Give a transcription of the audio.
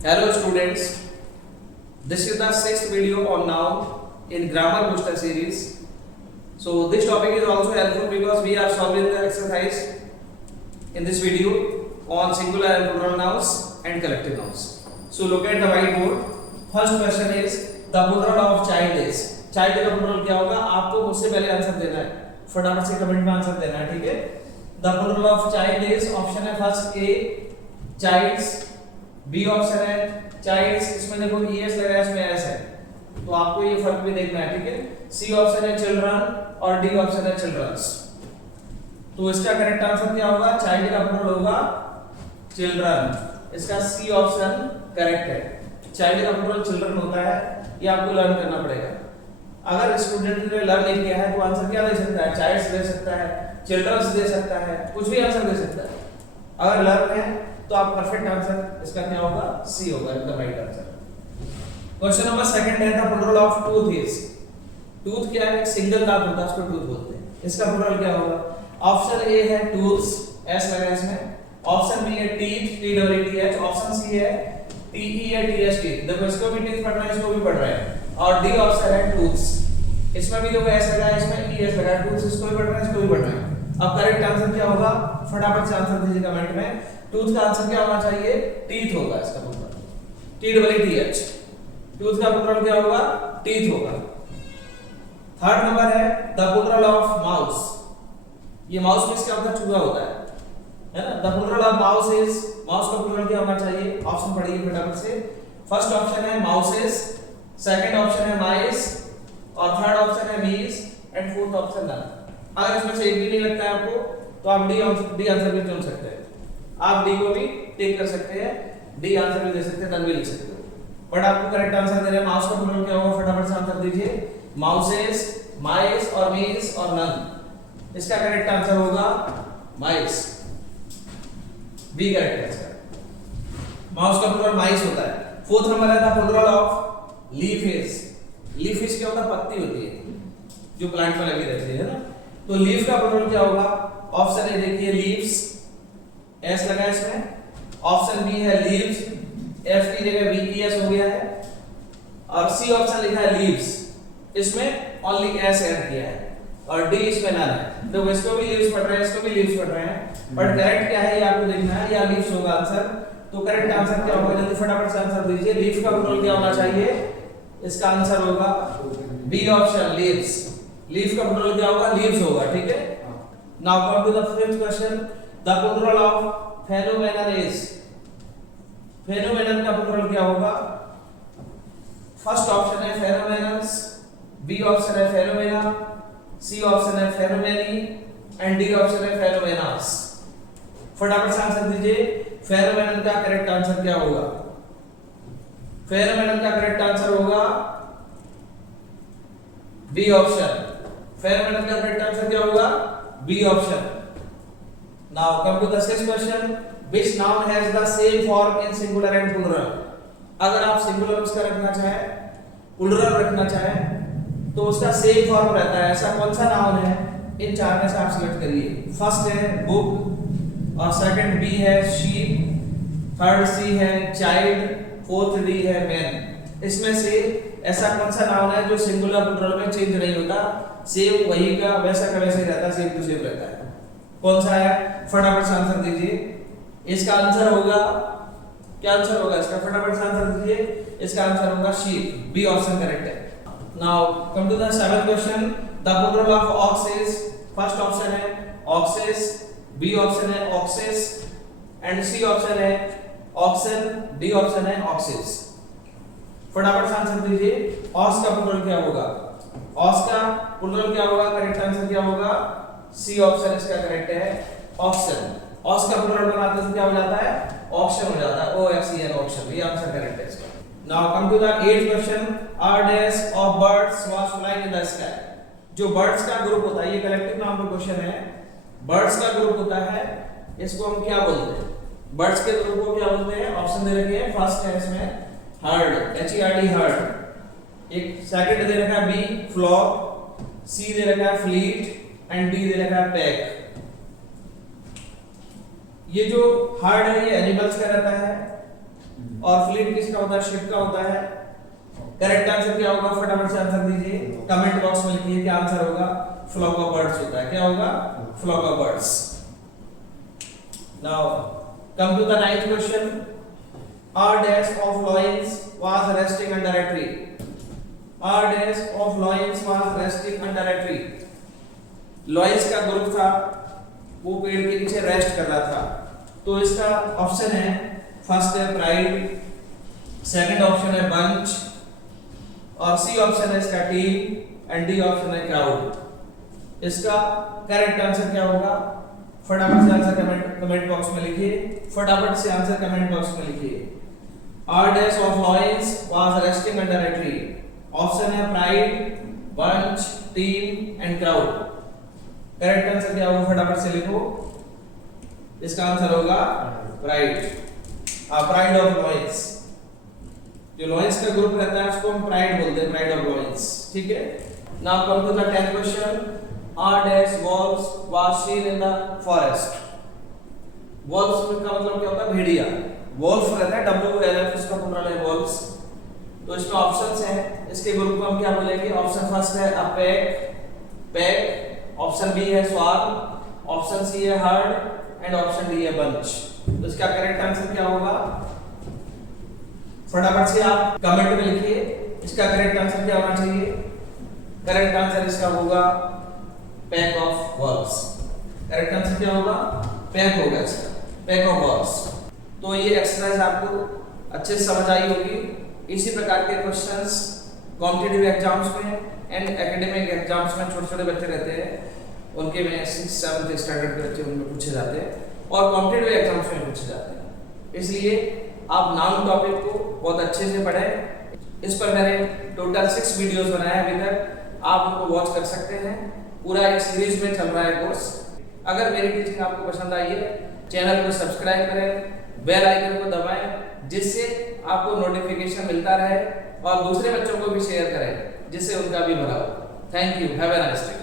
Hello students, this is the sixth video on now in grammar booster series. So this topic is also helpful because we are solving the exercise in this video on singular and plural nouns and collective nouns. So look at the whiteboard. First question is the plural of child is. Child का plural क्या होगा? आपको उससे पहले answer देना है, फटाफट से कमेंट में आंसर देना है, ठीक है? The plural of child is option है first A childs, B option है चाइल्ड्स, इसमें देखो ईएस लगा है, इसमें एस है, तो आपको ये फर्क भी देखना है, ठीक है? सी ऑप्शन है चिल्ड्रन और डी ऑप्शन है चिल्ड्रंस। तो इसका करेक्ट आंसर क्या होगा? चाइल्ड का प्लूरल होगा चिल्ड्रन, इसका सी ऑप्शन करेक्ट है। चाइल्ड का प्लूरल चिल्ड्रन होता है, ये आपको लर्न करना पड़ेगा। अगर स्टूडेंट ने लर्न नहीं किया है तो आंसर क्या दे सकता है? चाइल्ड्स दे सकता है, चिल्ड्रंस दे सकता है, कुछ भी आंसर दे सकता है। अगर लर्न है तो आप परफेक्ट आंसर इसका क्या होगा? सी होगा, एकदम right answer. Question number second है the plural of tooth is. Tooth क्या है? सिंगल दांत होता है, उसको टूथ बोलते हैं। इसका प्लूरल क्या होगा? ऑप्शन ए है टूथ्स, एस लगा है इसमें। ऑप्शन बी है teeth, T double T H. Option C है टी ई या टी एस टी। देखो इसको भी टीथ पढ़ रहा है, इसको भी पढ़ रहा है। और डी ऑप्शन है टूथ्स, इसमें भी देखो एस लगा है, इसमें ई एस लगा है। टूथ्स इसको भी पढ़ रहा है, इसको भी पढ़ रहा है। अब करेक्ट आंसर क्या होगा? फटाफट से आंसर दीजिए कमेंट में। टूथ का आंसर क्या होना चाहिए? टीथ होगा इसका plural, T double T H. Tooth का प्लूरल क्या होगा? टीथ होगा। थर्ड नंबर है द प्लूरल ऑफ माउस। ये माउस में क्या होता है? चूहा होता है ना? The plural of mouse is, mouse का प्लूरल क्या होना चाहिए? ऑप्शन पढ़िए फटाफट से। फर्स्ट ऑप्शन है माउसेस, सेकंड ऑप्शन है माइस, और थर्ड ऑप्शन है मीज, एंड फोर्थ ऑप्शन नन। अगर इसमें से एक भी नहीं लगता है आपको तो आप डी आंसर भी चुन सकते हैं। आप डी को भी टिक कर सकते हैं, डी आंसर भी दे सकते हैं, नन भी लिख सकते हो। बट आपको करेक्ट आंसर दे रहे हैं। माउस का प्लूरल क्या होगा? फटाफट से आंसर दीजिए। माउसेस, माइस और मीज और नन। इसका करेक्ट आंसर होगा माइस, बी करेक्ट है इसका। माउस का प्लूरल माइस होता है। फोर्थ नंबर है the plural of leaf is. Leaf is क्या होता है? पत्ती होती है जो प्लांट में लगी रहती है ना? तो लीफ का प्लूरल क्या होगा? ऑप्शन ए देखिए लीव्स, एस लगा है इसमें। ऑप्शन बी है लीव्स, एफ की जगह वी ई एस हो गया है। और सी ऑप्शन लिखा है लीव्स, इसमें ओनली एस ऐड किया है, और डी इसमें नन है। तो इसको भी लीव्स पढ़ रहे हैं, इसको भी लीव्स पढ़ रहे हैं, बट करेक्ट क्या है ये आपको देखना है। या लीव्स होगा आंसर। तो करेक्ट आंसर क्या होगा? जल्दी फटाफट से आंसर दीजिए। लीफ का प्लूरल क्या होना चाहिए? इसका आंसर होगा बी ऑप्शन, लीव्स। लीफ का प्लूरल क्या होगा? लीव्स होगा, ठीक है? Now come to the fifth question, the plural of phenomenon is. Phenomenon का प्लूरल क्या होगा? फर्स्ट ऑप्शन है फेनोमेनन्स, बी ऑप्शन है फेनोमेना, सी ऑप्शन है फेनोमेनी, एंड डी ऑप्शन है फेनोमेनास। फटाफट से आंसर दीजिए। फेनोमेनन का करेक्ट आंसर क्या होगा? फेनोमेनन का करेक्ट आंसर होगा बी ऑप्शन। फेनोमेनन का करेक्ट आंसर क्या होगा? B option. Now come to the sixth question. Which noun has the same form in singular and plural? अगर आप सिंगुलर उसका रखना चाहें, प्लूरल रखना चाहें, तो उसका सेम फॉर्म रहता है। ऐसा कौन सा नाउन है? इन चार में से आप सिलेक्ट करिए। फर्स्ट है बुक, और सेकंड बी है शीप, थर्ड सी है चाइल्ड, फोर्थ डी है मैन। इसमें से ऐसा कौन सा नाउन है जो सिंगुलर प्लूरल में चेंज नहीं होता? सेम वही का वैसा का वैसा ही रहता है, सेम टू सेम रहता है। कौन सा है? फटाफट से आंसर दीजिए। इसका आंसर होगा, क्या आंसर होगा इसका? फटाफट से आंसर दीजिए। इसका आंसर होगा शीप, बी ऑप्शन करेक्ट है। Now come to the seventh question, the plural of ox is. First option है ऑक्सेस, बी ऑप्शन है ऑक्सेस, एंड सी ऑप्शन है ऑक्सन, डी ऑप्शन है ऑक्सेस। फटाफट से आंसर दीजिए। ऑक्स का प्लूरल क्या होगा? ऑक्स का प्लूरल क्या होगा? करेक्ट आंसर क्या होगा? सी ऑप्शन इसका करेक्ट है, ऑक्शन। ऑक्स का प्लूरल बनाते हैं तो क्या हो जाता है? ऑक्शन हो जाता है, O X E N, oxen. ये आंसर करेक्ट है इसका। Now come to the 8th question, are dash of birds was flying in the sky. जो बर्ड्स का ग्रुप होता है, ये कलेक्टिव नाउन का क्वेश्चन है। बर्ड्स का ग्रुप होता है, इसको हम क्या बोलते हैं? बर्ड्स के ग्रुप को क्या बोलते हैं? ऑप्शन दे रखे हैं। फर्स्ट है इसमें heard, H E R D, heard. एक सेकंड दे रखा है बी फ्लॉक, सी दे रखा है फ्लीट, एंड डी दे रखा है पैक। ये जो हर्ड है ये एनिमल्स का रहता है, और फ्लीट किसका होता है? शिप का होता है। करेक्ट आंसर क्या होगा? फटाफट से आंसर दीजिए, कमेंट बॉक्स में लिखिए क्या आंसर होगा। फ्लॉक ऑफ बर्ड्स होता है। क्या होगा? Flock of birds. Now come to the 9th question. A dash of lions was resting under a tree. A dash of lions was resting under a tree. Lions का group था, वो पेड़ के नीचे रेस्ट कर रहा था। तो इसका ऑप्शन है, फर्स्ट है प्राइड, सेकंड ऑप्शन है बंच, और सी ऑप्शन है इसका टीम, एंड डी ऑप्शन है क्राउड। इसका करेक्ट आंसर क्या होगा? फटाफट से आंसर कमेंट बॉक्स में लिखिए। फटाफट से आंसर कमेंट बॉक्स में लिखिए। A dash of lions was resting under a tree. Option है pride, bunch, team and crowd. Correct answer क्या होगा? फटाफट से लिखो। इसका आंसर होगा प्राइड। Pride of lions. जो लॉयंस का ग्रुप रहता है उसको हम प्राइड बोलते हैं, प्राइड ऑफ लॉयंस। ठीक है। Now come to the 10th question. A dash wolves was seen in the forest. wolves का मतलब क्या होता है? भेड़िया। wolf रहता है, WLF इसका पूरा है wolves। तो इसमें ऑप्शंस हैं, इसके ग्रुप को हम क्या बोलेंगे? ऑप्शन फर्स्ट है अ पैक, ऑप्शन बी है स्वार्म, ऑप्शन सी है हर्ड एंड ऑप्शन डी है बंच। तो इसका करेक्ट आंसर क्या होगा? फटाफट से आप कमेंट में लिखिए, इसका करेक्ट आंसर क्या होना चाहिए? करेक्ट आंसर इसका होगा pack of valves. Correct answer क्या होगा? पैक होगा इसका, पैक ऑफ वॉल्व्स। तो ये एक्सरसाइज आपको अच्छे से समझ आई होगी। इसी प्रकार के क्वेश्चंस कॉम्पिटिटिव एग्जाम्स में एंड एकेडमिक एग्जाम्स में छोटे छोटे बच्चे रहते हैं, उनके में 6th 7th स्टैंडर्ड के बच्चे उनमें पूछे जाते हैं और कॉम्पिटिटिव एग्जाम्स में पूछे जाते हैं। इसलिए आप नाउन टॉपिक को बहुत अच्छे से पढ़ें। इस पर मैंने टोटल 6 वीडियोस बनाए हैं अभी तक, आप उनको वॉच कर सकते हैं। पूरा एक सीरीज में चल रहा है कोर्स। अगर मेरी टीचिंग आपको पसंद आई है, चैनल को सब्सक्राइब करें, बेल आइकन को दबाएं, जिससे आपको नोटिफिकेशन मिलता रहे, और दूसरे बच्चों को भी शेयर करें जिससे उनका भी भला हो। Thank you, have a nice day.